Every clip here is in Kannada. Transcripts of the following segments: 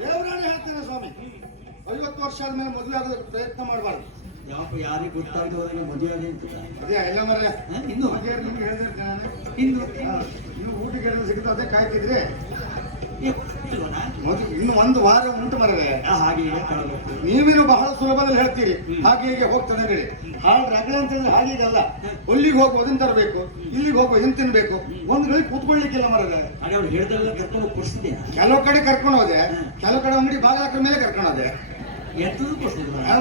ದೇವರಾಣಿ ಹೇಳ್ತಾರೆ ಸ್ವಾಮಿ ಐವತ್ತು ವರ್ಷ ಆದ್ಮೇಲೆ ಮದುವೆ ಆಗೋದಕ್ಕೆ ಪ್ರಯತ್ನ ಮಾಡಬಾರ್ದು. ಯಾವ ಯಾರಿಗೆ ಗೊತ್ತಾಗದವರಿಗೆ ಮದುವೆ ಆಗಿ ಅದೇ ಇಲ್ಲ ಮರ್ರೆ. ಇನ್ನು? ಮದುವೆ ನಿಮ್ಗೆ ಹೇಳಿದ್ರೆ ನಾನು. ಇನ್ನು? ನೀವು ಊಟಕ್ಕೆ ಅದೇ ಕಾಯ್ತಿದ್ರೆ? ಇನ್ನು ಒಂದು ವಾರ ಉಂಟು ಮರವೆ. ಹಾಗೆ ನೀವೇನು ಬಹಳ ಸುಲಭದಲ್ಲಿ ಹೇಳ್ತೀರಿ. ಹಾಗೆ ಹೀಗೆ ಹೋಗ್ತಾನೆ ಹೇಳಿ ಹಾಳು ರಗಳೆ ಅಂತ ಹೇಳಿದ್ರೆ ಹಾಗೀಗಲ್ಲ ಒಲ್ಲಿಗೆ ಹೋಗುವ ಅದನ್ನ ತರಬೇಕು. ಇಲ್ಲಿಗೆ ಹೋಗುವ ಇದನ್ನ ತಿನ್ಬೇಕು. ಒಂದ್ ಗಳಿಗೆ ಕೂತ್ಕೊಳ್ಳಿಕ್ಕಿಲ್ಲ ಮರದ ಹಾಗೆ ಅವ್ರು ಹೇಳ್ದೆಲ್ಲ ಕರ್ಕೊಂಡು ಕೊಡಿಸ್ತೀಯ? ಕೆಲವು ಕಡೆ ಕರ್ಕೊಂಡು ಹೋದೆ. ಕೆಲವು ಕಡೆ ಅಂಗಡಿ ಬಾಗಲಾಕ್ರ ಮೇಲೆ ಕರ್ಕೊಂಡು ಹೋದೆ.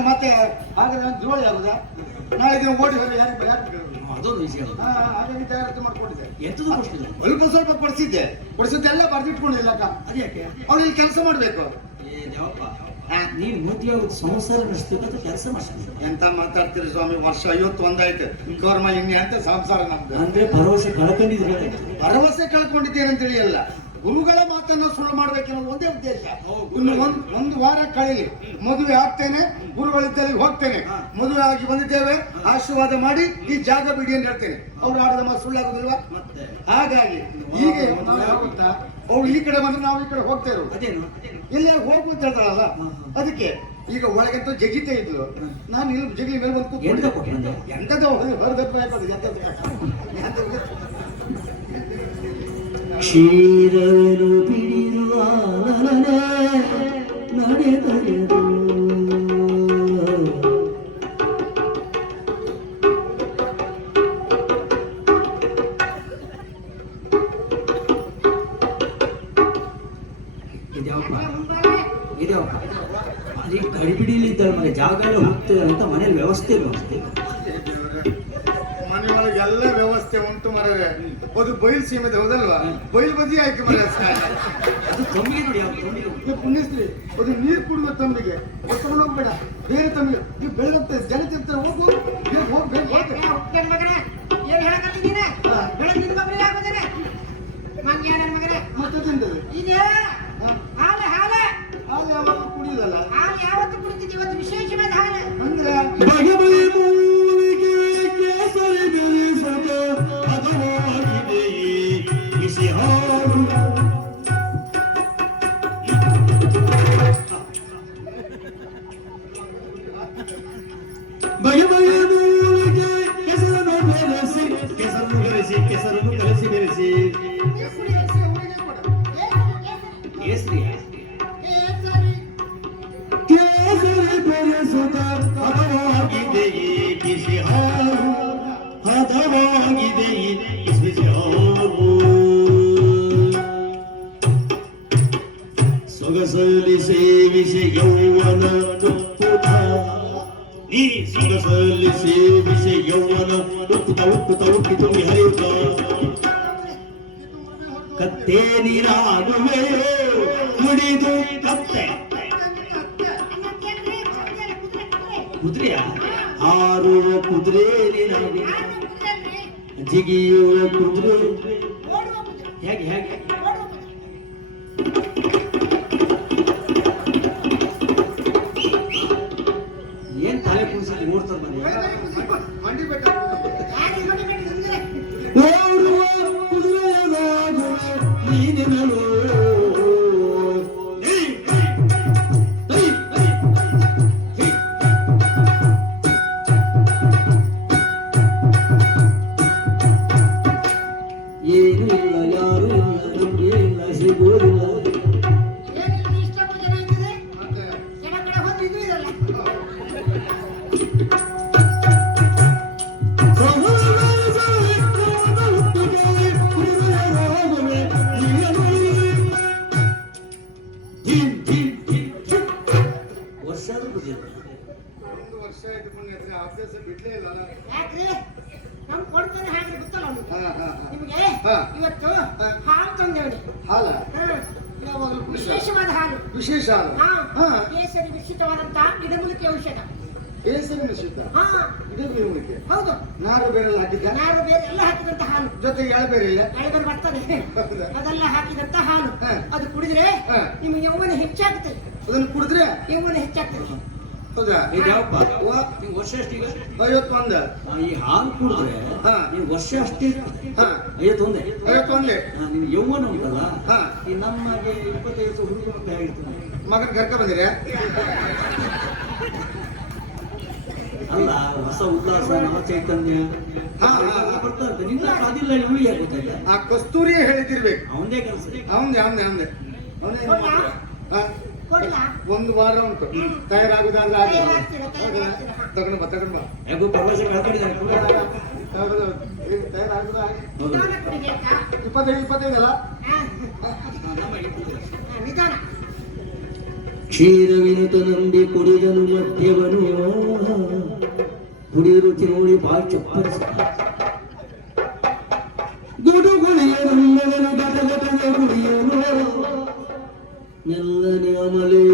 ಮತ್ತೆ ಹಾಗಾದ್ರೆ ಜೋಳಿ ಆಗುದಾ? ನಾಳೆ ದಿನ ಓಡಿ ಹೋಗಿ ಯಾರು ಯಾರು? ಅದೊಂದು ವಿಷಯ ಹಾಗಾಗಿ ತಯಾರತೆ ಮಾಡ್ಕೊಂಡಿದ್ದೆ. ಎಂತದ್ದು ಸ್ವಲ್ಪ ಸ್ವಲ್ಪ ಕೊಡಿಸಿದ್ದೆ. ಕೊಡಿಸಿದ್ದೆಲ್ಲ ಬರ್ದಿಟ್ಕೊಂಡಿಲ್ಲ ಅಕ್ಕ. ಅದ್ಯಾಕೆ ಅವ್ಳು ಇಲ್ಲಿ ಕೆಲಸ ಮಾಡ್ಬೇಕು. ಏ ದೇವಪ್ಪ. ನೀನ್ ಸಂಸಾರ ನಡೆಸ್ಬೇಕು ಅಂತ ಕೆಲಸ ಮಾಡ್ತೀನಿ ಎಂತ ಮಾತಾಡ್ತೀರಿ ಸ್ವಾಮಿ? ವರ್ಷ ಐವತ್ತು ಒಂದಾಯ್ತು. ಕರ್ಮ ಹಿಂಗೆ ಅಂತ ಸಂಸಾರ ನಮ್ದು. ಅಂದ್ರೆ ಭರವಸೆ ಕಳ್ಕೊಂಡಿದ್ರೆ ಭರವಸೆ ಕಳ್ಕೊಂಡಿದ್ದೇನೆ ಅಂತ ಹೇಳಿ ಅಲ್ಲ ಗುರುಗಳ ಮಾತನ್ನ ಸುಳ್ಳು ಮಾಡ್ಬೇಕೆನ್ನೋದು ಒಂದೇ ಉದ್ದೇಶ. ಇನ್ನು ಒಂದ್ ಒಂದು ವಾರ ಕಳೀಲಿ. ಮದುವೆ ಆಗ್ತೇನೆ ಗುರುಗಳಿದ್ದಲ್ಲಿ ಹೋಗ್ತೇನೆ. ಮದುವೆ ಆಗಿ ಬಂದಿದ್ದೇವೆ ಆಶೀರ್ವಾದ ಮಾಡಿ ಈ ಜಾಗ ಬಿಡಿ ಅಂತ ಹೇಳ್ತೇನೆ. ಅವ್ರು ಆಡದ ಮಾತು ಸುಳ್ಳಾಗುದಿಲ್ವಾ? ಹಾಗಾಗಿ ಈಗ ಅವ್ರು ಈ ಕಡೆ ಬಂದ್ರೆ ನಾವು ಈ ಕಡೆ ಹೋಗ್ತೇವೆ ಇಲ್ಲೇ ಹೋಗು ಅಂತ ಹೇಳ್ತಾಳಲ್ಲ ಅದಕ್ಕೆ ಈಗ ಒಳಗಂತ ಜಗಿತೆ ಇದ್ಲು. ನಾನು ಇಲ್ಲಿ ಜಗಲಿ ಮೇಲೆ ಬಂದು? ಎಂತದ ಹೊರದಪ್ಪ ಯಾಕದು ಕ್ಷೀರವೆನು ಬಿಡಿರುವ ನಡೆದರೆದು ಇದ್ಯಾವಪ್ಪ? ಇದ್ಯಾವಪ್ಪ? ಅಲ್ಲಿ ಗಡಿಬಿಡಿಲಿದ್ದಾರೆ ಮನೆ ಜಾಗ ಎಲ್ಲ ಅಂತ ಮನೇಲಿ ವ್ಯವಸ್ಥೆ ಇಲ್ಲ ಅದು ಬಯಲು ಸೀಮೆದ ಹೌದಲ್ವಾ? ಬಯಲು ಬದಿ ಆಯ್ಕೆ ಮರ ಅದು ನೋಡಿ ಕಮ್ಮಿಗೆ ಪುಣ್ಯಸ್ತ್ರೀ ಅದು ನೀರು ಕುಡಿದ ತಂಬಿಗೆ. ತಗೊಂಡು ಹೋಗ್ಬೇಡ ಬೇರೆ ತಂಬಿಗೆ. ನೀವು ಬೆಳೆದಂತೆ ಜನ ತಿರ್ತಾರೆ ಹೋಗು. ಹೋಗ್ಬೇಕು. ನನ್ನ ಮಗನೇ. ಏನ್ ಮಂಗ್ಯ ನನ್ನ ಮಗನೇ. ಮತ್ತೆ ಇದೆ? ಹಾಲೆ ಹಾಲೆ. ಹಾಲು ಯಾವಾಗ ಕುಡಿಯೋದಲ್ಲ? ಹಾಲು ಯಾವತ್ತು ಕುಡಿತಿದ್ದೆ ಇವತ್ತು ವಿಶೇಷವಾದ ಹಾಲು. ಅಂದ್ರೆ? ಕೇಸರಿಯ ಕೇಸರಿ ಬೆರೆಸುತ್ತ ಹದವಾಗಿದೆಯೇ ಬಿಸಿ ಹಾಡು ಬಿಸಿ ಹಾಡು ಸೊಗಸಲಿ ಸೇವಿಸಿ ಯೌವನ ತುಪ್ಪುತ ನೀ ಸೊಗಸಲಿ ಸೇವಿಸಿ ಯೌವನ ಉಪ್ಪುತ ಉಪ್ಪುತ ಉಪ್ಪಿ ತುಂಬಿ ಹರಿಯುತ್ತ. ಕತ್ತೆ ನೀರಾಡುವೆ ಮುಡಿದು ಕತ್ತೆ ಕುದುರೆಯ ಹಾರುವ ಕುದುರೆ ನೀನಾಡು ಜಿಗಿಯುವ ಕುದುರೆ ಹೇಗೆ ಹೇಗೆ ವಿಶೇಷವಾದ ಹಾಲು ವಿಶೇಷ ಹಾಲು. ಹಾ. ಕೇಸರಿ ಮಿಶ್ರಿತವಾದಂತಹ ಗಿಡಮೂಲಿಕೆ ಔಷಧ. ಕೇಸರಿ ಮಿಶ್ರಿತ? ಹಾ. ಇದೇ ಬೇವುಳಿಕೆ ಹೌದು. ನಾರು ಬೇರೆ ಹಾಕಿದ್ದ ನಾರು ಬೇರೆ ಎಲ್ಲ ಹಾಕಿದಂತ ಹಾಲು. ಜೊತೆಗೆ ಎಳೆ ಬೇರೆ ಇಲ್ಲ? ಎಳೆಬರು ಬರ್ತದೆ? ಅದೆಲ್ಲ ಹಾಕಿದಂತ ಹಾಲು. ಹಾ. ಅದು ಕುಡಿದ್ರೆ ನಿಮಗೆ ಯೌವನ ಹೆಚ್ಚಾಗುತ್ತೆ. ಅದನ್ನು ಕುಡಿದ್ರೆ? ಯೌವನ ಹೆಚ್ಚಾಗ್ತದೆ. ಹೌದಾ? ಇದು ಯಾವಪ್ಪ ನೀವು ವರ್ಷ ಎಷ್ಟೀಗ? ಐವತ್ತೊಂದು. ಆ, ಈ ಹಾಲು ಕುಡಿದ್ರೆ ಹಾ. ನೀವು ವರ್ಷ ಅಷ್ಟೇ ಹಾ. ಐವತ್ತೊಂದೇ. ಐವತ್ತೊಂದೇ. ನೀವು ಯೌವನ ಉಂಟಲ್ಲ? ಹಾ. ಈ ನಮಗೆ ಇಪ್ಪತ್ತೈದು ವರ್ಷ ಹುಡುಗ ಮಕ್ಕಳು ಮಗನ ಕರ್ಕ ಬಂದಿರ ಅಲ್ಲ ಹೊಸ ಉಲ್ಲಾಸ ನವ ಚೈತನ್ಯ. ಹಾ, ಹಾ, ಹಾ. ಬರ್ತಾ ಇರ್ತದೆ ನಿನ್ನ ಅದಿಲ್ಲ ಇವಳಿಗೆ ಗೊತ್ತಾಯ್ತಾ ಆ ಕಸ್ತೂರಿ ಹೇಳಿದಿರ್ಬೇಕು ಅವನದೇ ಕೆಲಸ ಅವನ್ದೆ ಅವನ್ದೆ ಅವನ್ದೆ. ಅವನೇ ಹಾ. ಒಂದು ವಾರ ಉಂಟು. ತಯಾರಾಗುದಾದ್ರೆ. ತಗೊಂಡು ಬಾ ತಗೊಂಡು ಬಾ. ತಯಾರಾಗುದ ಇಪ್ಪತ್ತೈದು ಇಪ್ಪತ್ತೈದು ಅಲ್ಲ? ಹಾ, ನಿಧಾನ. ಕ್ಷೀರವಿನುತ ನಂಬಿ ಕುಡಿದನು ಮದ್ಯವನು ಕುಡಿಯ ರುಚಿ ನೋಡಿ ಬಾಯಿ ಚಪ್ಪರಿಸ Ana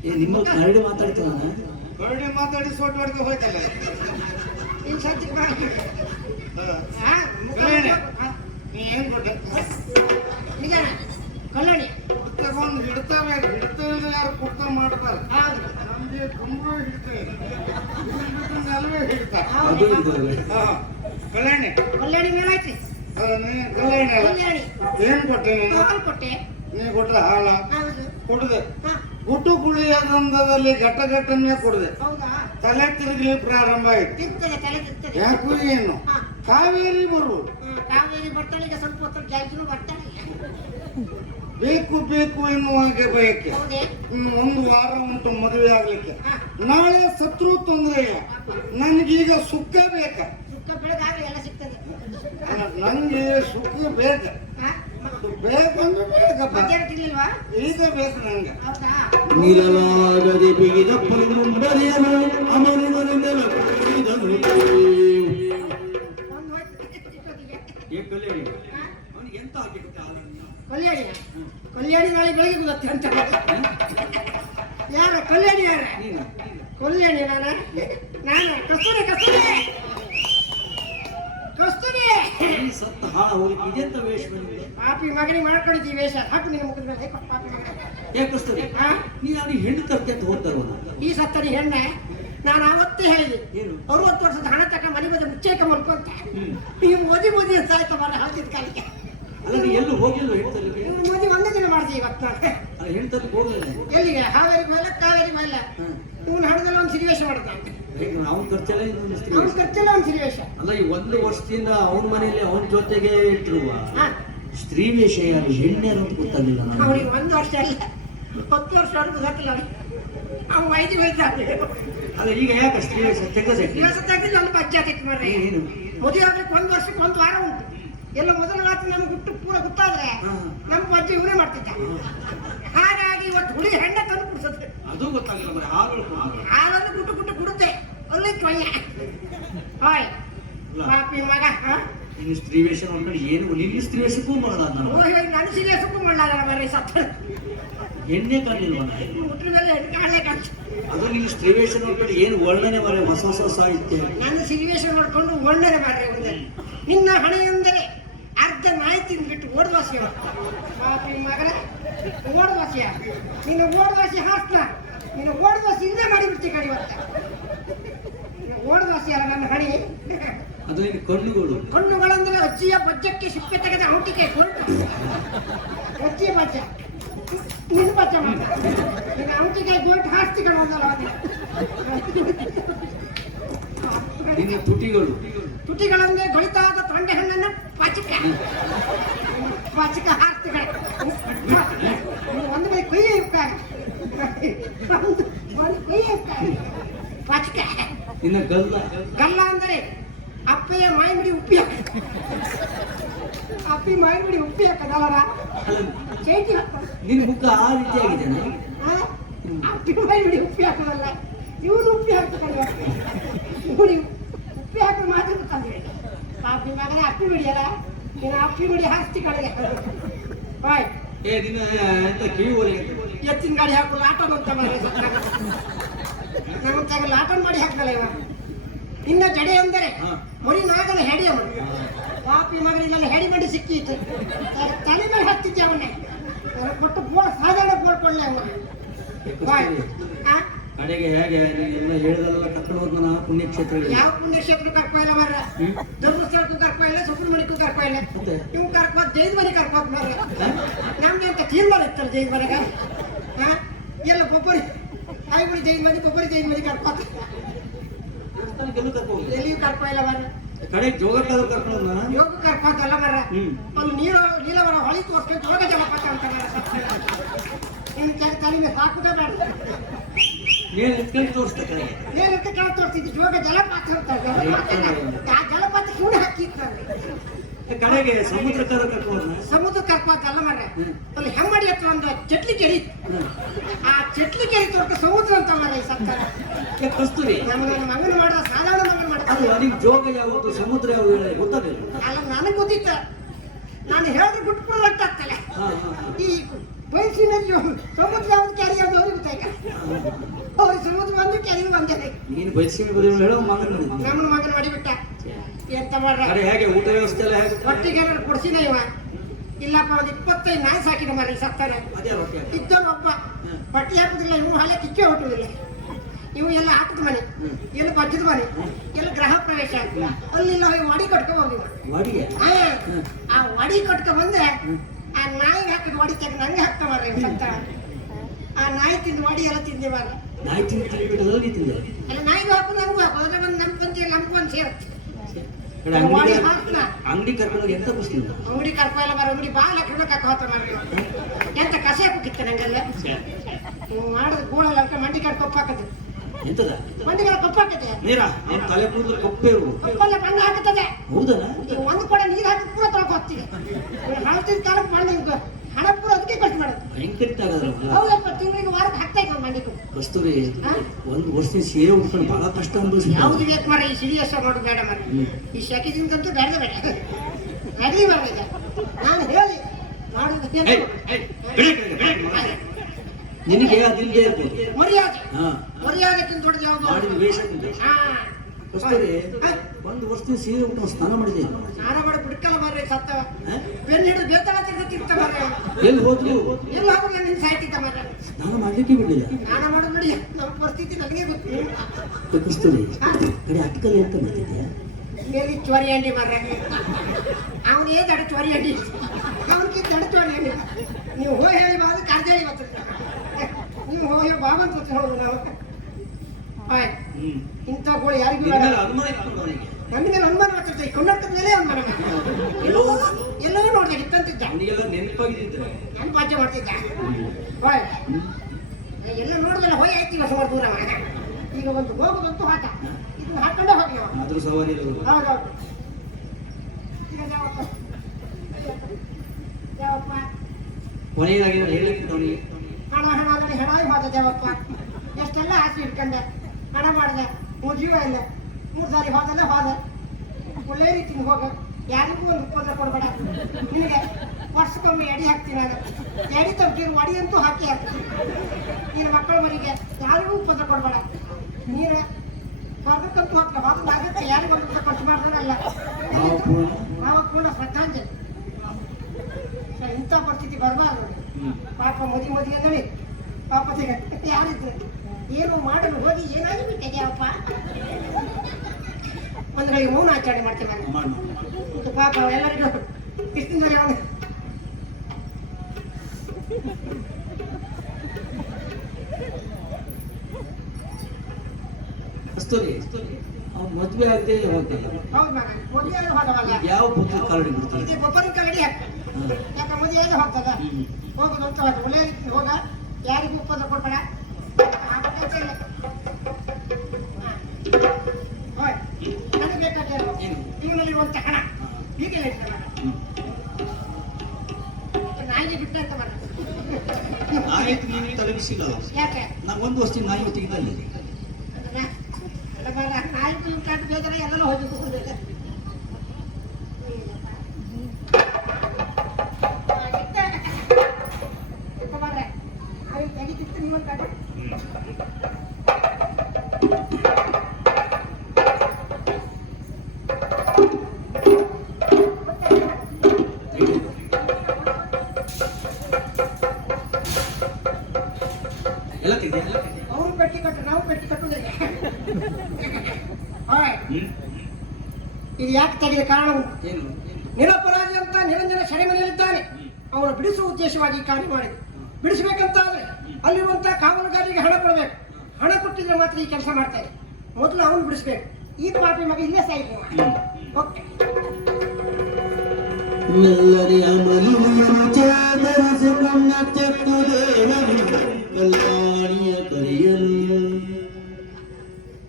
ಏ ನಿಮ್ಮ ಕರಡಿ ಮಾತಾಡ್ತಾನ ಕರಡಿ ಮಾತಾಡಿ ಸೋಟ್ ಹೊಡ್ಕೊ ಹೋಯ್ತಲ್ಲ ಇನ್ ನೀ ಏನ್ ಕೊಟ್ಟೆ? ಕಲ್ಯಾಣಿ ತಗೊಂಡು ಹಿಡ್ತಾವೆ ಹಿಡ್ತಾವೆ ಯಾರು ಕುಡ್ತ ಮಾಡ್ತಾರೆ? ನಮ್ಗೆ ತುಂಬಾ ಹಿಡ್ತೇವೆ ನೆಲವೇ ಹಿಡ್ತಾರೆ. ಅದು ಹಾ. ಕಲ್ಯಾಣಿ ಕಲ್ಯಾಣಿ ಮೇಲಾಯ್ತಿ ಕಲ್ಯಾಣಿ ಏನ್ ಕೊಟ್ಟೆ ನೀನು? ಕೊಟ್ಟೆ. ನೀ ಕೊಟ್ರೆ ಹಾಳ? ಹೌದು. ಕುಡ್ದೆ. ಹಾ, ಗುಳಿಯ ಕುಳಿಯೋದ್ರಂದದಲ್ಲಿ ಘಟ ಘಟನೆ ಕೊಡದೆ ತಲೆ ತಿರುಗಲಿ ಪ್ರಾರಂಭ ಆಯ್ತು. ತಿರ್ತದೆ ತಲೆ ತಿರ್ತದೆ ಯಾಕೂ ಏನು? ಕಾವೇರಿ ಬರ್ಬೋದು ಕಾವೇರಿ ಬರ್ತಾಳೆ ಈಗ ಸ್ವಲ್ಪ ಹೊತ್ತು ಜಾಸ್ತಿನೂ ಬರ್ತಾಳೆ ಬೇಕು ಬೇಕು ಎನ್ನುವ ಹಾಗೆ ಬಯಕೆ. ಇನ್ನು ಒಂದು ವಾರ ಉಂಟು ಮದುವೆ ಆಗ್ಲಿಕ್ಕೆ. ನಾಳೆ ಶತ್ರು ತೊಂದರೆ ಇಲ್ಲ. ನನಗೀಗ ಸುಖ ಬೇಕ? ಸುಕ್ಕ ಬೆಳಗಾಗಲಿ ಎಲ್ಲ ಸಿಗ್ತದೆ. ನನಗೆ ನಂಗೆ ಸುಖ ಬೇಕ ಬೇಕಂದ್ರೆ ಬೇಕಪ್ಪ ಮಧ್ಯಾಹ್ನ ಈಗ ಬೇಕು ನಂಗೆ. ಹೌದಾ? ನಿಲಲಾಗದೆ ಬಿಗಿದ ಪಲ್ಮುಂಬರಿಯನು ಅಮರುವರಿಂದಲ ಕುಡಿದನು ಒಂದು ಹೋಯ್ತು ಇಷ್ಟೊತ್ತಿಗೆ. ಏ ಕಲ್ಯಾಣಿ. ಕಲ್ಯಾಣಿ? ಕಲ್ಯಾಣಿ ನಾಳೆ ಬೆಳಗ್ಗೆ ಗೊತ್ತೆ ಅಂತ ಯಾರ? ಕಲ್ಯಾಣಿ ಯಾರ? ನೀನು? ಕಲ್ಯಾಣಿ ನಾನ? ನಾನು? ಕಸ್ತೂರಿ ಕಸ್ತೂರಿ! ಕಸ್ತೂರಿ! ಸತ್ತ ಹಾಳ ಹೋಗಿ ಇದೆಂತ ವೇಷ ಬಂದಿದೆ? ಪಾಪಿ ಮಗನಿಗೆ ಮಾಡ್ಕೊಂಡಿದ್ದೀವಿ ವೇಷ. ಹಾಕು ನಿನ್ನ ಮುಖದ ಮೇಲೆ ಪಾಪಿ ಮಗನ ಏ ಕಸ್ತೂರಿ ನೀನು ನೀ ಅವನಿಗೆ ಹೆಣ್ಣು ತರ್ತೆ ಅಂತ ಈ ಸತ್ತರಿ ಹೆಣ್ಣೆ ನಾನು ಅವತ್ತೇ ಹೇಳಿದೆ. ಏನು? ಅರವತ್ತು ವರ್ಷದ ಹಣ ತಕ್ಕ ಮನೆ ಬಂದು ಮುಚ್ಚೇಕ ಮಲ್ಕೊಂತ. ನೀವು ಮೋದಿ ಮೋದಿ ಆಯ್ತು ಮನೆ ಹಾಕಿದ ಕಾಲಕ್ಕೆ. ಅಲ್ಲ ನೀ ಎಲ್ಲೂ ಹೋಗಿಲ್ಲ ಹೆಣ್ಣು ತರ್ಲಿಕ್ಕೆ? ಇವ್ರು ಮೋದಿ ಒಂದೇ ದಿನ ಮಾಡ್ತೀವಿ ಇವತ್ತು ನಾನು. ಅಲ್ಲ ಹೆಣ್ಣು ತರ್ಲಿಕ್ಕೆ ಹೋಗಲಿಲ್ಲ ಎಲ್ಲಿಗೆ? ಹಾವೇರಿ ಮೇಲೆ ಕಾವೇರಿ ಮೇಲೆ. ಇವನು ಹಣದಲ್ಲಿ ಒಂದು ಸಿರಿವೇಶ ಮಾಡ್ತಾನೆ ಅವ್ನ ಖರ್ಚೆಲ್ಲ ಇನ್ನೊಂದು ಖರ್ಚೆಲ್ಲ ಒಂದು ಸಿರಿವೇಶ ಅಲ್ಲ ಈ ಒಂದು ವರ್ಷದಿಂದ ಅವನ ಮನೆಯಲ್ಲಿ ಅವನ ಜೊತೆಗೆ ಇಟ್ಟರು ಹಾ. ಸ್ತ್ರೀ ವಿಷಯ ಹೆಣ್ಣೇನು ಅಂತ ಗೊತ್ತಾಗಿಲ್ಲ ನನಗೆ. ಅವನಿಗೆ ಒಂದು ವರ್ಷ ಇಲ್ಲ. ಹತ್ತು ವರ್ಷ ಅವ್ರಿಗೆ ಗೊತ್ತಿಲ್ಲ ಅವ್ನು ವೈದ್ಯ ಹೋಯ್ತಾನೆ ಅಲ್ಲ ಈಗ ಯಾಕೆ ಸ್ತ್ರೀ ವಿಷಯ ತೆಗೆದಕ್ಕೆ ತೆಗೆದಿಲ್ಲ ತೆಗೆದು ನಮ್ಮ ಪಂಚಾಯತ್ ಮಾರ್ರೆ ಏನು ಮದುವೆ ಆಗ್ಲಿಕ್ಕೆ ಒಂದು ವರ್ಷಕ್ಕೆ ಒಂದು ವಾರ ಉಂಟು. ಎಲ್ಲ ಮೊದಲ ರಾತ್ರಿ ನಮ್ಗೆ ಹುಟ್ಟು ಪೂರ ಗೊತ್ತಾದ್ರೆ. ನಮ್ಮ ಪಂಚ ಇವರೇ ಮಾಡ್ತಿದ್ದ. ಹಾಗಾಗಿ ಇವತ್ತು ಹುಡುಗಿ ಹೆಣ್ಣೆ ತಂದು ಕುಡಿಸುತ್ತೆ ಅದು ಗೊತ್ತಾಗಿಲ್ಲ ಹಾಲು. ಹಾಲನ್ನು ಗುಟ್ಟು ಗುಟ್ಟು ಕುಡುತ್ತೆ. ಒಳ್ಳೆ ತ್ವಯ್ಯ ಪಾಪಿ ಮಗ ಹಾ? ನೀನು ಸ್ತ್ರೀ ವೇಷ ಮಾಡ್ಕೊಂಡು ಏನು ನಿನ್ನ ಸ್ತ್ರೀ ವೇಷಕ್ಕೂ ಮಾಡಲ್ಲ ಓ ನಾನು ಇವಾಗ ನನ್ನ ಮಾಡಲ್ಲ ಮರ್ರಿ ಸತ್ತ ಎಣ್ಣೆ ಕಾಣಲಿಲ್ವ ನಾನು ಹೆಣ್ಣು ಕಾಣಲೇ ಕಾಣ್ತು. ಅದು ನಿನ್ನ ಸ್ತ್ರೀ ವೇಷ ನೋಡ್ಕೊಂಡು ಏನು ವರ್ಣನೆ ಬರೀ ಹೊಸ ಹೊಸ ಸಾಹಿತ್ಯ ನನ್ನ ಸಿರಿವೇಶ ನೋಡ್ಕೊಂಡು ಒಳ್ಳೆಯ ಮಾರ್ರೆ ಒಂದೇ. ನಿನ್ನ ಹಣೆಯೆಂದರೆ ಅರ್ಧ ನಾಯಿ ತಿಂದ್ಬಿಟ್ಟು ಓಡುವಾಸಿಯ ಪಾಪಿ ಮಗಳ ಓಡುವಾಸಿಯ ನೀನು ಓಡುವಾಸಿ ಹಾಸ್ನ ನೀನು ಓಡುವಾಸಿ ಇಲ್ಲೇ ಮಾಡಿಬಿಡ್ತಿ ಕಡಿ ಇವತ್ತ ನೀನು ಓಡುವಾಸಿ ಅಲ್ಲ ನನ್ನ ಹಣಿ. ಅದು ನಿನ್ನ ಕಣ್ಣುಗಳು. ಕಣ್ಣುಗಳಂದ್ರೆ ಅಜ್ಜಿಯ ಬಜ್ಜಕ್ಕೆ ಸಿಪ್ಪೆ ತೆಗೆದ ಔಟಿಕೆ ಕೊಟ್ಟು ಅಜ್ಜಿಯ ಬಜ್ಜ. ನಿನ್ನ ಬಜ್ಜ ಮಾಡ ನಿನ್ನ ಔಟಿಕೆ ಗೋಟ್ ಹಾಸ್ತಿ ಕಣೋದಲ್ಲ ನಿನ್ನ ತುಟಿಗಳು. ತುಟಿಗಳಂದ್ರೆ ಗೊಳಿತಾದ ತೊಂಡೆ ಹಣ್ಣನ್ನ ಪಾಚಿಕ. ಪಾಚಿಕ ಹಾಕ್ತಿಗಳು ಒಂದು ಬೈ ಕೊಯ್ಯ ಇರ್ತಾರೆ. ಒಂದು ಕೊಯ್ಯ ಇರ್ತಾರೆ. ಪಾಚಿಕ. ನಿನ್ನ ಗಲ್ಲ. ಗಲ್ಲ ಅಂದರೆ ಅಪ್ಪಯ್ಯ ಮಾಯಿಮಿಡಿ ಉಪ್ಪಿ ಹಾಕ ಅಪ್ಪಿ ಮಾಯಿಮಿಡಿ ಉಪ್ಪಿ ಅಲ್ಲ ಚೈತಿ. ನಿನ್ನ ಮುಖ ಆ ರೀತಿಯಾಗಿದೆ ಅಪ್ಪಿ ಮಾಯಿಮಿಡಿ ಉಪ್ಪಿ ಹಾಕಲ್ಲ ಇವನು ಉಪ್ಪಿ ಹಾಕ್ತಕ್ಕಂಥ ನೋಡಿ ಉಪ್ಪಿ ಹಾಕಿ ಮಾತ್ರ ತಂದ್ರೆ ಅಪ್ಪಿ ಮಗನೇ ಅಪ್ಪಿ ಬಿಡಿಯಲ್ಲ ನೀನು ಅಪ್ಪಿ ಬಿಡಿ ಹಾಸ್ತಿ ಕಡೆಗೆ. ಬಾಯ್. ಏ ದಿನ ಎಂತ ಕಿವಿ ಓಲಿ ಎತ್ತಿನ ಗಾಡಿ ಹಾಕು ಲಾಟನ್ ಅಂತ ಮಾಡಿ ನಮ್ಮ ತಗ ಲಾಟನ್ ಮಾಡಿ ಹಾಕಲ್ಲ ಇವ. ಇನ್ನ ಜಡೆ ಅಂದರೆ. ಮರಿ ನಾಗನ ಹೆಡಿ ಅವನು. ಪಾಪಿ ಮಗನಿಗೆಲ್ಲ ಹೆಡಿ ಮಾಡಿ ಸಿಕ್ಕಿತ್ತು ತಲೆ ಮೇಲೆ ಹತ್ತಿದ್ದೆ ಅವನ್ನೇ ಬಟ್ಟು ಕೊಟ್ಟು ಬೋಳ್ ಸಾಧಾರಣ ಬೋಳ್ಕೊಳ್ಳೆ ಅವನು? ಕಡೆಗೆ ಹೇಗೆ? ಎಲ್ಲ ಹೇಳಿದಲ್ಲ ಕರ್ಕೊಂಡು ಹೋದ್ನ ನಾನು ಪುಣ್ಯಕ್ಷೇತ್ರಗಳಿಗೆ. ಯಾವ ಪುಣ್ಯಕ್ಷೇತ್ರ ಕರ್ಕೊ ಇಲ್ಲ ಹ್ಮ್. ಧರ್ಮಸ್ಥಳಕ್ಕೂ ಕರ್ಕೊ ಇಲ್ಲ ಸುಬ್ರಹ್ಮಣ್ಯಕ್ಕೂ ಕರ್ಕೊ ಇಲ್ಲ. ನೀವು ಕರ್ಕೊ ಜೈಲ್ ಮನೆ ಕರ್ಕೊ ಮಾರ್ರ. ನಮ್ಗೆ ಅಂತ ತೀರ್ಮಾನ ಇತ್ತಲ್ಲ ಜೈನ್ ಮನೆಗ ಎಲ್ಲ ಕೊಬ್ಬರಿ ತಾಯಿಗಳು ಜೈನ್ ಮನೆ ಕೊಬ್ಬರಿ ಜೈನ್ ಮನೆ ಕರ್ಕೊ ಎಲ್ಲೂ ಕರ್ಕೊಂಡು ಇಲ್ಲ ಜೋಗಕ್ಕಾದ್ರೂ ಕರ್ಕೊಂಡು ನಾನು? ಯೋಗ ಕರ್ಕೋತಲ್ಲ ಹ್ಮ್. ಅಲ್ಲಿ ನೀರು ನೀಲವರ ಹೊಳಿ ತೋರ್ಸ್ಕೊಂಡು ಯೋಗ ಜಲಪಾತ ಅಂತಾರೆ ನಿನ್ ತಲೆ ತಲೆ ಮೇಲೆ ಹಾಕುದ ಬೇಡ. ನೀನು ನಿಂತ್ಕೊಂಡು ತೋರಿಸ್ತಾ ಏನಂತ ಕೇಳ ತೋರಿಸ್ತಿದ್ದು ಯೋಗ ಜಲಪಾತ ಅಂತ ಜಲಪಾತ ಆ ಜಲಪಾತ ಇವನು ಹಾಕಿತ್ತು ಕಡೆಗೆ ಸಮುದ್ರ ಕರ್ಕೊಂಡು ಹೋದ್ನ? ಸಮುದ್ರ ಕರ್ಕೋತಲ್ಲ ಮಾಡ್ರೆ ಅಲ್ಲಿ ಅಲ್ಲಿ ಹೆಮ್ಮಡಿ ಹತ್ರ ಒಂದು ಚಟ್ಲಿ ಕೆರಿ ಆ ಚಟ್ಲಿ ಕೆರಿ ತೋರ್ಕ ಸಮುದ್ರ ಅಂತ ಮಾರ ಈ ಸರ್ಕಾರ. ಕಸ್ತೂರಿ. ನಮ್ಮ ನನ್ನ ಮಗನ ಮಾಡಿದ ಸಾಧಾರಣ ಮಗನ ಅದು ಮಾಡಿದ ನಿಮ್ ಜೋಗ ಯಾವತ್ತು ಸಮುದ್ರ ಯಾವ ಗೊತ್ತಾಗಲಿಲ್ಲ? ಅಲ್ಲ ನನಗೆ ಗೊತ್ತಿತ್ತ. ನಾನು ಹೇಳಿದ್ರೆ ಹಾ. ಈ ವಯಸ್ಸಿನಲ್ಲಿ ಸಮುದ್ರ ಒಂದು ಕೆರೆ ಯಾವ್ದು ಅವ್ರಿಗೆ ಗೊತ್ತಾಯ್ತ? ಅವ್ರಿಗೆ ಸಮುದ್ರ ಒಂದು ಕೆರೆ ಒಂದೇ ನೀನು ಬಯಸಿನ ಹೇಳೋ ಮಗನ ನಮ್ಮ ಮಗನ ಮಾಡಿಬಿಟ್ಟ ಎಂತ ಮಾಡ್ರ? ಅರೆ ಹೇಗೆ ಊಟ ವ್ಯವಸ್ಥೆ ಎಲ್ಲ ಹೇಗೆ? ಹೊಟ್ಟಿಗೆ ಕೊಡ್ಸಿನ ಇವ? ಇಲ್ಲಪ್ಪ ಒಂದು ಇಪ್ಪತ್ತೈದು ನಾಯಿ ಸಾಕಿದ ಮಾರ ಸತ್ತಾರೆ. ಸತ್ತಾನೆ ಇದ್ದವನು ಒಬ್ಬ. ಪಟ್ಟಿ ಹಾಕುದಿಲ್ಲ ಇವು ಹಳೆ ಕಿಚ್ಚೆ ಹೊಟ್ಟುದಿಲ್ಲ. ಇವು ಎಲ್ಲ ಆಟದ ಮನೆ. ಎಲ್ಲ ಬಜ್ಜದ ಮನೆ. ಎಲ್ಲ ಗ್ರಹ ಪ್ರವೇಶ. ಅಲ್ಲಿ ನಾವು ವಡಿ ಕಟ್ಕೊ ಹೋಗಿವ. ಆ ವಡಿ ಕಟ್ಕೊ ಬಂದ್ರೆ ಆ ನಾಯಿ ಹಾಕಿದ ವಡಿ ತೆಗೆ ನಂಗೆ ಹಾಕ್ತವಾರ ಸತ್ತ ಆ ನಾಯಿ ತಿಂದು ವಡಿ ಎಲ್ಲ ತಿಂದೆ ಮಾರ ನಾಯಿ ತಿಂದು ತಿಂದ್ಬಿಟ್ಟದಲ್ಲಿ ಹೋಗಿ ತಿಂದೆ ಅಲ್ಲ ನಾಯಿಗೂ ಹಾಕು ನಂಗೂ ಹಾಕು ಅದ್ರ ಬಂದು ನಮ್ಮ ಪಂಚೆ ನಮ್ಗೆ ಒಂದು ಸೇರುತ್ತೆ. ಅಂಗಡಿ ಕರ್ಕೊಂಡೋಗಿ ಎಂತ ಕುಸ್ತಿಲ್ಲ ಅಂಗಡಿ ಕರ್ಕೊ ಬರ ಅಂಗಡಿ ಬಾಳ ಕಕ್ಕ ಹೋತ ಮಾರ ಎಂತ ಕಸೆ ಹಾಕಿತ್ತ ನಂಗೆಲ್ಲ? ಮಾಡಿದ ಗೋಳಲ್ಲ ಮಂಡಿ ಕಟ್ ಕೊಪ್ಪಾಕತ್ತೆ ಎಂತದ ಮಂಡಿಗಳ ಕೊಪ್ಪಾಕತ್ತೆ ನೀರ? ಅವ್ನ ತಲೆ ಕಪ್ಪೆ ಕೊಪ್ಪಲ್ಲ ಬಣ್ಣ ಹಾಕುತ್ತದೆ. ಒಂದು ಕೂಡ ನೀರು ಹಾಕಿ ಪೂರ ತೊಳ್ಕೊ ಹೋಗ್ತೀವಿ ಹಳತಿನ ಕಾಲಕ್ಕೆ ಮಣ್ಣು ಹಿಂಗೆ ಹಣ ಪೂರ ಅದಕ್ಕೆ ಖರ್ಚು ಮಾಡೋದು. ಭಯಂಕರ ಹೌದಪ್ಪ ತಿಂಗಳಿಗೆ ವಾರಕ್ಕೆ ಹಾಕ್ತಾ ಇತ್ತು ಮಂಡಿಗೂ ಕಸ್ತೂರಿ? ಒಂದು ವರ್ಷದಿಂದ ಸೀರೆ ಉಟ್ಕೊಂಡು ಬಹಳ ಕಷ್ಟ ಅನುಭವಿಸ್ಬಿಟ್ಟು. ಯಾವ್ದು ಬೇಕು ಮಾರ ಈ ಸಿರಿಯಸ್ ಮಾಡೋದು ಬೇಡ ಮಾರ. ಈ ಶೆಕೆದಿಂದಂತೂ ಬೇಡ ಬೇಡ. ಮಾರ ನಾನು ಹೇಳಿ ಮಾಡುದು ನಿನಗೆ ಅದಿಲ್ಲದೆ ಇರ್ಬೋದು. ಮರ್ಯಾದೆ. ಹಾ. ಮರ್ಯಾದಕ್ಕಿಂತ ದೊಡ್ಡದು ಯಾವ್ದು? ಮಾಡಿದ ವೇಷ ಕಸ್ತೂರಿ. ಒಂದು ವರ್ಷದಿಂದ ಸೀರೆ ಉಟ್ಕೊಂಡು ಸ್ನಾನ ಮಾಡಿದೆ ಸ್ನಾನ ಮಾಡಿ ಬಿಡ್ಕಲ್ಲ ಮಾರ್ರೆ ಸತ್ತ. ಬೆನ್ನ ಹಿಡಿದು ಬೇತಳ ತಿರ್ಗತ್ತಿರ್ತ ಮಾರ್ರೆ. ಎಲ್ಲಿ ಹೋದ್ರು ಎಲ್ಲ ಹೋಗಿ ನಿನ್ ಸಾಯ್ತಿದ್ದ ಮಾರ್ರೆ. ಸ್ನಾನ ಮಾಡ್ಲಿಕ್ಕೆ ಬಿಡಲಿಲ್ಲ. ಸ್ನಾನ ಮಾಡೋದು ನೋಡಿ ನಮ್ಮ ಪರಿಸ್ಥಿತಿ ನನಗೆ ಗೊತ್ತು. ಏ, ಕಸ್ತೂರಿ ಕಡೆ ಅಟ್ಕಲ್ಲಿ ಅಂತ ಮಾಡ್ತಿದ್ಯಾ ಮೇಲಿ ಚೋರಿ ಅಂಡಿ ಮಾರ್ರೆ? ಅವನೇ ದಡ ಚೋರಿ ಅಂಡಿ ಅವನಿಗೆ ದಡ ಚೋರಿ ಅಂಡಿ ನೀವು ಹೋಗಿ ಹೇಳಿ ಬಾದ ಹೇಳಿ ಬರ್ತದೆ ನೀವು ಹೋಗಿ ಹೇಳಿ ಬಾಬಾ ಅಂತ ಹೇಳೋದು ನಾವು. ಆಯ್ತು ಇಂಥ ಗೋಳು ಯಾರಿಗೂ ನನ್ನ ಮೇಲೆ ಅನುಮಾನ ಬರ್ತಿರ್ತಾರೆ ಈ ಮೇಲೆ ಅನುಮಾನ. ಎಲ್ಲೋ ಎಲ್ಲರೂ ನೋಡಿದೆ ಇತ್ತಂತಿದ್ದ ನಾನು ಪಾಚೆ ಮಾಡ್ತಿದ್ದ? ಹೋಯ್. ಎಲ್ಲ ನೋಡಿದಲ್ಲ ಹೋಯ್ ಆಯ್ತು ಸುಮಾರು ದೂರ ಈಗ ಒಂದು ಹೋಗುದಂತೂ ಹಾಕ ಇದನ್ನ ಹಾಕೊಂಡೇ ಹೋಗಿ ಅವ. ಆದ್ರೂ ಸವಾರಿ. ಹೌದೌದು. ಈಗ ಯಾವಪ್ಪ? ಯಾವಪ್ಪ? ಕೊನೆಯದಾಗಿ ನಾನು ಅವನಿಗೆ. ಅಂದ್ರೆ ಹೆಣಾಗಿ ಎಷ್ಟೆಲ್ಲ ಆಸೆ ಇಟ್ಕೊಂಡೆ. ಹಣ ಮಾಡಿದೆ. ಜೀವ ಇಲ್ಲ. ಮೂರು ಸಾರಿ ಹೋದಲ್ಲ ಹೋದ. ಒಳ್ಳೆ ರೀತಿ ಹೋಗ ಯಾರಿಗೂ ಒಂದು ಉಪದ್ರ ಕೊಡಬೇಡ. ನಿನಗೆ ವರ್ಷಕ್ಕೊಮ್ಮೆ ಎಡಿ ಹಾಕ್ತೀನಿ ನಾನು. ಎಡಿ ತಪ್ಪಿರು ಒಡಿ ಅಂತೂ ಹಾಕಿ ಹಾಕ್ತೀನಿ. ನಿನ್ನ ಮಕ್ಕಳ ಮನೆಗೆ ಯಾರಿಗೂ ಉಪದ್ರ ಕೊಡಬೇಡ. ನೀನು ಸ್ವರ್ಗಕ್ಕಂತೂ ಹಾಕ್ಲ ಹೋದ ನಾಗಕ್ಕೆ ಯಾರಿಗೂ ಒಂದು ಖರ್ಚು ಮಾಡ್ತಾರಲ್ಲ ನಾವು ಕೂಡ ಶ್ರದ್ಧಾಂಜಲಿ ಇಂಥ ಪರಿಸ್ಥಿತಿ ಬರಬಾರ್ದು. ಪಾಪ ಮದಿ ಮದಿ ಅಂದಳಿ ಪಾಪ ತೆಗ ಯಾರಿದ್ರು ಏನು ಮಾಡಲು ಹೋಗಿ ಏನಾಗಿ ಬಿಟ್ಟಿದೆ ಅಪ್ಪ ಒಂದು ಗಳಿಗೆ ಮೌನ ಆಚರಣೆ ಮಾಡ್ತೀನಿ ನಾನು. ಮತ್ತು ಪಾಪ ಎಲ್ಲರಿಗೂ ಇಷ್ಟಿಂದ ಅವನು ಕಸ್ತೂರಿ ಅವ್ನು ಮದ್ವೆ ಆಗದೆ ಹೋಗ್ತಲ್ಲ ಯಾವ ಪುತ್ರ ಕರಡಿ ಬಿಡ್ತಾನೆ? ಇದು ಗೊಬ್ಬರಿನ ಕರಡಿ ಹಾಕ ಯಾಕೆ ಮದುವೆ ಹೋಗ್ತದ. ಹೋಗುದು ಅಂತ ಒಳ್ಳೆ ರೀತಿ ಹೋಗ ಯಾರಿಗೂ ಉಪದ ಕೊಡ್ಬೇಡ. ನನಗೆ ಬೇಕಾಗಿರೋ ಇವನಲ್ಲಿರುವಂತ ಹಣ. ಹೀಗೆ ಹೇಳ್ತಾರೆ ನಾಯಿಗೆ ಬಿಟ್ಟ ಅಂತ ಮಾಡ. ನಾಯಿಗೆ ಯಾಕೆ? ನಾನು ಒಂದು ವಸ್ತು ನಾಯಿ ತೆಗೆದಲ್ಲಿ ನಾಯಿ ಕಾಟ ಬೇಗ ಎಲ್ಲರೂ ಹೋಗಿದ್ದು. ಇದು ಯಾಕೆ ತೆಗೆದ ಕಾರಣ? ಏನು? ನಿರಪರಾಧಿ ಅಂತ ನಿರಂಜನ ಸೆರೆಮನೆಯಲ್ಲಿದ್ದಾನೆ ಅವನು ಬಿಡಿಸುವ ಉದ್ದೇಶವಾಗಿ ಈ ಕಾರ್ಯ ಬಿಡಿಸಬೇಕಂತ ಬಿಡಿಸಬೇಕಂತಾದ್ರೆ ಅಲ್ಲಿರುವಂತಹ ಕಾವಲುಗಾರರಿಗೆ ಹಣ ಕೊಡಬೇಕು. ಹಣ ಕೊಟ್ಟಿದ್ರೆ ಮಾತ್ರ ಈ ಕೆಲಸ ಮಾಡ್ತಾರೆ ಮೊದಲು ಅವನು ಬಿಡಿಸ್ಬೇಕು. ಈ ಮಾತ್ರ ಮಗ ಇಲ್ಲೇ ಸಾಯ್ತು ಓಕೆ. ಮೆಲ್ಲನೆ ಅಮಲಿನ ಚಾದರಿಸಿಕೊಂಡ ಚೆತ್ತು ದೇವರು ಕಲ್ಯಾಣಿಯ ಕರೆಯಲು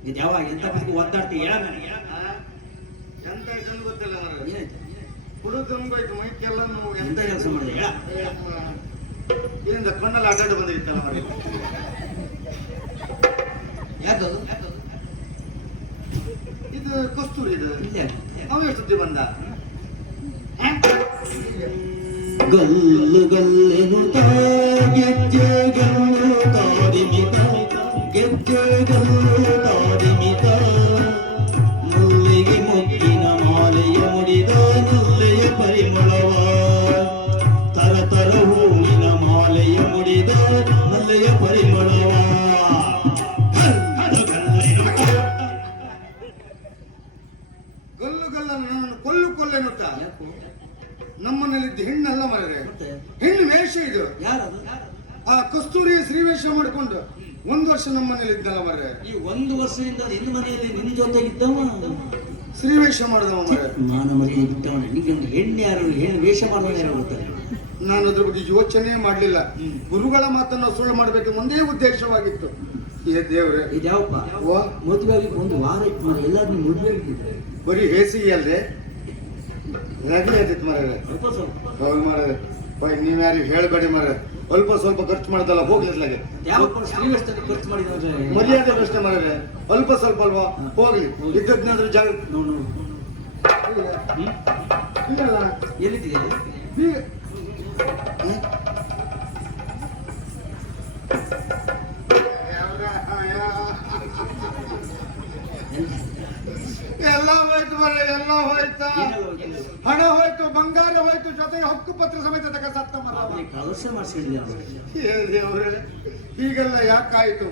ಇದು ಯಾವಾಗ ಎಂತ ಪದಕ್ಕೆ ಒತ್ತಾಡ್ತೀಯ ನನಗೆ. ಎಂತ ಇದನ್ನು ಗೊತ್ತಿಲ್ಲ ನನಗೆ. ಮೈಕೆಲ್ಲ ನೋವು ಎಂತ ಕೆಲಸ ಮಾಡಿ ಇದರಿಂದ ಕಣ್ಣಲ್ಲಿ ಅಡ್ಡಾಡಿ ಬಂದಿತ್ತಲ್ಲ ಅದು? ಇದು ಕಸ್ತೂರಿ ಇದು. ಅವ ಎಷ್ಟೊತ್ತಿ ಬಂದ? ಗಲ್ಲು ಗಲ್ಲೆನು ಗೆಜ್ಜೆ ಗಲ್ಲು ತಾರಿ ಗೆಜ್ಜೆ ಗಲ್ಲು ಕೊಲ್ಲು ಕೊಲ್ಲೆನ್ನುತ್ತ ನಮ್ಮನೇಲಿದ್ದ ಹೆಣ್ಣಲ್ಲ ಮರರೆ. ಮತ್ತೆ? ಹೆಣ್ಣು ವೇಷ ಇದು. ಆ ಕಸ್ತೂರಿ ಶ್ರೀವೇಶ ಮಾಡಿಕೊಂಡು ಒಂದು ವರ್ಷ ನಮ್ಮನೇಲಿ ಇದ್ದಲ್ಲ ಮರ್ರೆ. ಈ ಒಂದು ವರ್ಷದಿಂದ ನಿನ್ನ ಮನೆಯಲ್ಲಿ ನಿನ್ನ ಜೊತೆ ಇದ್ದವ? ಶ್ರೀವೇಷ ಮಾಡಿದವ ನಾನು ಬಿಟ್ಟವನ. ಹೆಣ್ಣು ಯಾರು? ಹೆಣ್ಣು ವೇಷ ಮಾಡುವ ಯಾರು ನಾನು ಅದ್ರ ಬಗ್ಗೆ ಯೋಚನೆ ಮಾಡಲಿಲ್ಲ. ಗುರುಗಳ ಮಾತನ್ನು ಸುಳ್ಳು ಮಾಡಬೇಕು ಒಂದೇ ಉದ್ದೇಶವಾಗಿತ್ತು. ಏ ದೇವ್ರೆ. ಇದ್ಯಾವಪ್ಪ? ಮದುವೆ ಒಂದು ವಾರ ಇತ್ತು ಎಲ್ಲರೂ ಮದುವೆ ಬರೀ ಹೇಸಿಗೆ ಅಲ್ದೆ ರಗಳೆ ಆದಿತ್ತು ಮರ ಹೌದು ಮರ್ರೆ. ಹೋಯ್ ನೀವ್ ಯಾರಿಗೆ ಹೇಳಬೇಡಿ ಮರ ಅಲ್ಪ ಸ್ವಲ್ಪ ಖರ್ಚು ಮಾಡ್ದಲ್ಲ ಹೋಗ್ಲಿತ್ಲಾಗೆ ಮರ್ಯಾದೆ ಅಷ್ಟೇ ಮರವೆ ಅಲ್ಪ ಸ್ವಲ್ಪ ಅಲ್ವಾ? ಹೋಗ್ಲಿ. ಇದ್ದದ್ನಾದ್ರೂ ಜಾಗ. ಎಲ್ಲಿದ್ದೀಯ ಬೀಗ ಎಲ್ಲ ಹೋಯ್ತು ಮರೆ ಎಲ್ಲ ಹೋಯ್ತಾ? ಹಣ ಹೋಯ್ತು ಬಂಗಾರ ಹೋಯ್ತು ಜೊತೆಗೆ ಹಕ್ಕು ಪತ್ರ ಸಮೇತ ತಗ ಸತ್ತ ದೇವ್ರೇ, ಹೀಗೆಲ್ಲ ಯಾಕಾಯ್ತು?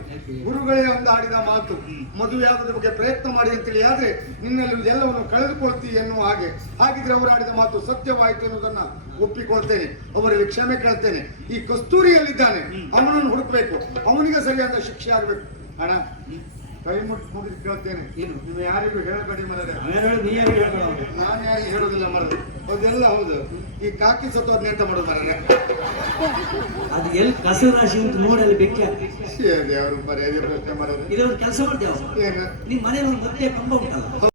ಗುರುಗಳೇ ಒಂದು ಆಡಿದ ಮಾತು. ಮದುವೆ ಆಗೋದ್ರ ಬಗ್ಗೆ ಪ್ರಯತ್ನ ಮಾಡಿ ಅಂತೇಳಿ ಆದ್ರೆ ನಿನ್ನಲ್ಲಿ ಎಲ್ಲವನ್ನು ಕಳೆದುಕೊಳ್ತಿ ಎನ್ನುವ ಹಾಗೆ. ಹಾಗಿದ್ರೆ ಅವರು ಆಡಿದ ಮಾತು ಸತ್ಯವಾಯಿತು ಎನ್ನುವುದನ್ನ ಒಪ್ಪಿಕೊಳ್ತೇನೆ. ಅವರಲ್ಲಿ ಕ್ಷಮೆ ಕೇಳ್ತೇನೆ. ಈ ಕಸ್ತೂರಿಯಲ್ಲಿದ್ದಾನೆ. ಅವನನ್ನು ಹುಡುಕ್ಬೇಕು. ಅವನಿಗೆ ಸರಿಯಾದ ಶಿಕ್ಷೆ ಆಗ್ಬೇಕು. ಅಣ್ಣ ಕೈ ಮುಟ್ಟು ಮುಗಿದು ಕೇಳ್ತೇನೆ. ಏನು? ನೀವು ಯಾರಿಗೂ ಹೇಳಬೇಡಿ ಮರದೆ ನೀ ಯಾರು ಹೇಳ್ಬೇಡ. ನಾನು ಯಾರು ಹೇಳೋದಿಲ್ಲ ಮರದೆ ಅದೆಲ್ಲ ಹೌದು. ಈ ಕಾಕಿ ಸತ್ತು ನೆಂಟ ಮಾಡೋದು ಮರದೆ ಅದು ಎಲ್ಲಿ ಕಸ ರಾಶಿ ಅಂತ ನೋಡಿ ಅಲ್ಲಿ ಬೆಕ್ಕಿ ದೇವರು ಮರ್ಯಾದೆ ಮರದೆ ಇದೊಂದು ಕೆಲಸ ಮಾಡ್ತೇವೆ ಏನು? ನಿಮ್ ಮನೇಲಿ ಒಂದು ಮತ್ತೆ ಕಂಬ ಉಂಟಲ್ಲ?